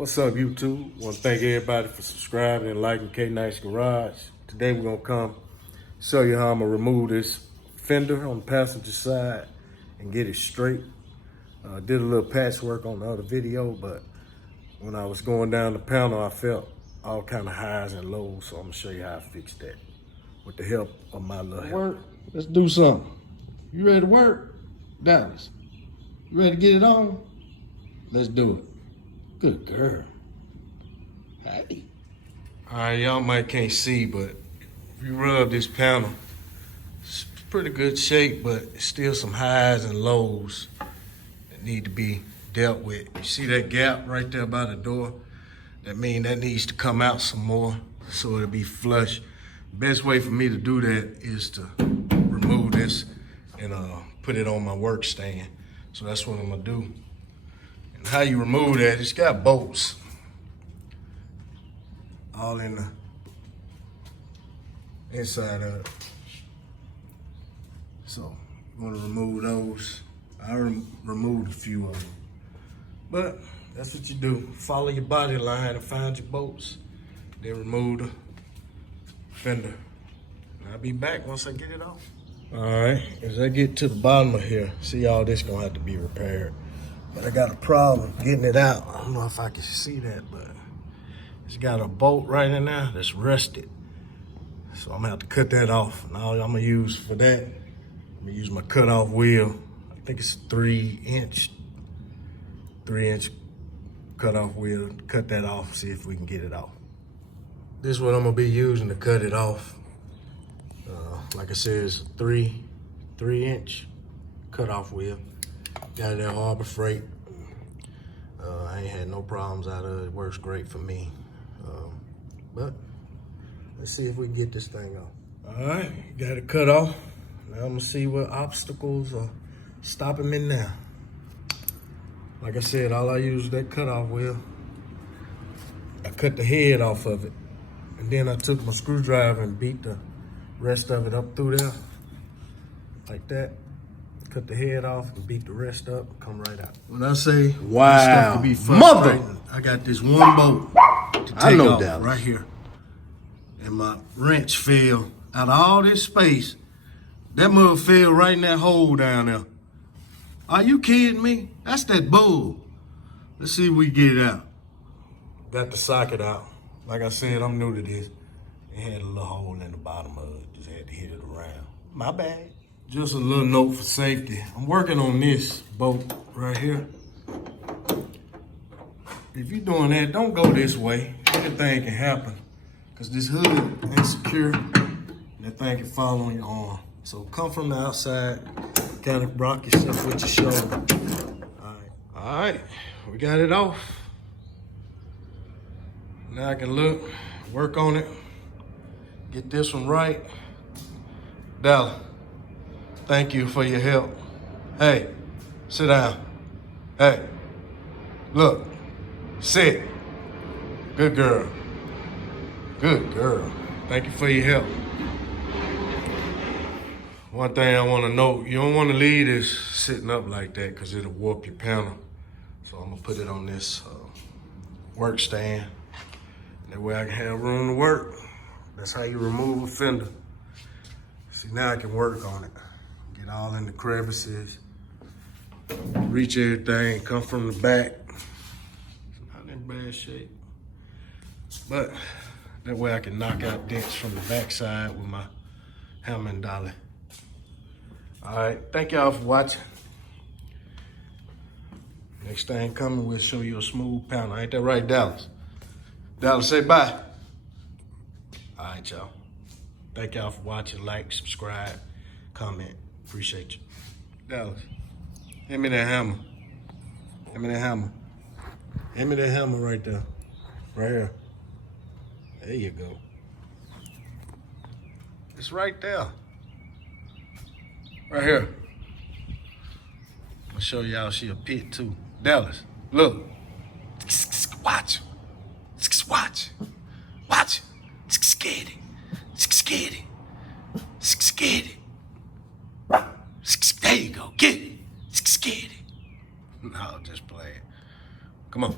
What's up, YouTube? Want to thank everybody for subscribing and liking K-Nice Garage. Today we're gonna come show you how I'm gonna remove this fender on the passenger side and get it straight. Did a little patchwork on the other video, but when I was going down the panel, I felt all kind of highs and lows, so I'm gonna show you how I fix that with the help of my little help. Let's do something. You ready to work? Dallas, you ready to get it on? Let's do it. Good girl. Hey. All right, y'all might can't see, but if you rub this panel, it's pretty good shape, but it's still some highs and lows that need to be dealt with. You see that gap right there by the door? That means that needs to come out some more so it'll be flush. Best way for me to do that is to remove this and put it on my work stand. So that's what I'm gonna do. And how you remove that, it's got bolts all in the inside of it. So I'm gonna remove those. I removed a few of them. But that's what you do. Follow your body line and find your bolts. Then remove the fender. And I'll be back once I get it off. All right, as I get to the bottom of here, see all this gonna have to be repaired. But I got a problem getting it out. I don't know if I can see that, but it's got a bolt right in there that's rusted. So I'm gonna have to cut that off. And all I'm gonna use for that, I'm gonna use my cutoff wheel. I think it's a 3-inch cutoff wheel. Cut that off, see if we can get it off. This is what I'm gonna be using to cut it off. Like I said, it's a 3-inch cutoff wheel. Got it at Harbor Freight. I ain't had no problems out of it. It works great for me. But let's see if we can get this thing off. All right, got it cut off. Now I'm gonna see what obstacles are stopping me now. Like I said, all I use is that cutoff wheel. I cut the head off of it. And then I took my screwdriver and beat the rest of it up through there. Like that. Cut the head off and beat the rest up and come right out. When I say this stuff to be frustrating, I got this one bolt to take off Dallas. right here. And my wrench fell out of all this space. That mother fell right in that hole down there. Are you kidding me? That's that bull. Let's see if we get it out. Got the socket out. Like I said, I'm new to this. It had a little hole in the bottom of it. Just had to hit it around. My bad. Just a little note for safety. I'm working on this bolt right here. If you're doing that, don't go this way. Anything can happen. Because this hood ain't secure. And that thing can fall on your arm. So come from the outside, kind of rock yourself with your shoulder. All right, we got it off. Now I can look, work on it, get this one right. Dallas, thank you for your help. Hey, sit down. Hey, look, sit. Good girl. Good girl. Thank you for your help. One thing I want to note, you don't want to leave this sitting up like that because it'll warp your panel. So I'm gonna put it on this work stand. That way I can have room to work. That's how you remove a fender. See, now I can work on it. Get all in the crevices, reach everything, come from the back. Not in bad shape. But that way I can knock out dents from the backside with my hammer and dolly. All right, thank y'all for watching. Next thing coming, we'll show you a smooth panel. Ain't that right, Dallas? Dallas, say bye. All right, y'all. Thank y'all for watching. Like, subscribe, comment. Appreciate you. Dallas, hand me that hammer. Hand me that hammer. Hand me that hammer right there. Right here. There you go. It's right there. Right here. I'll show y'all she a pit too. Dallas, look. Watch. Watch. Watch. Scared. Scared. Scared. There you go. Get it. Scared. No, just play it. Come on.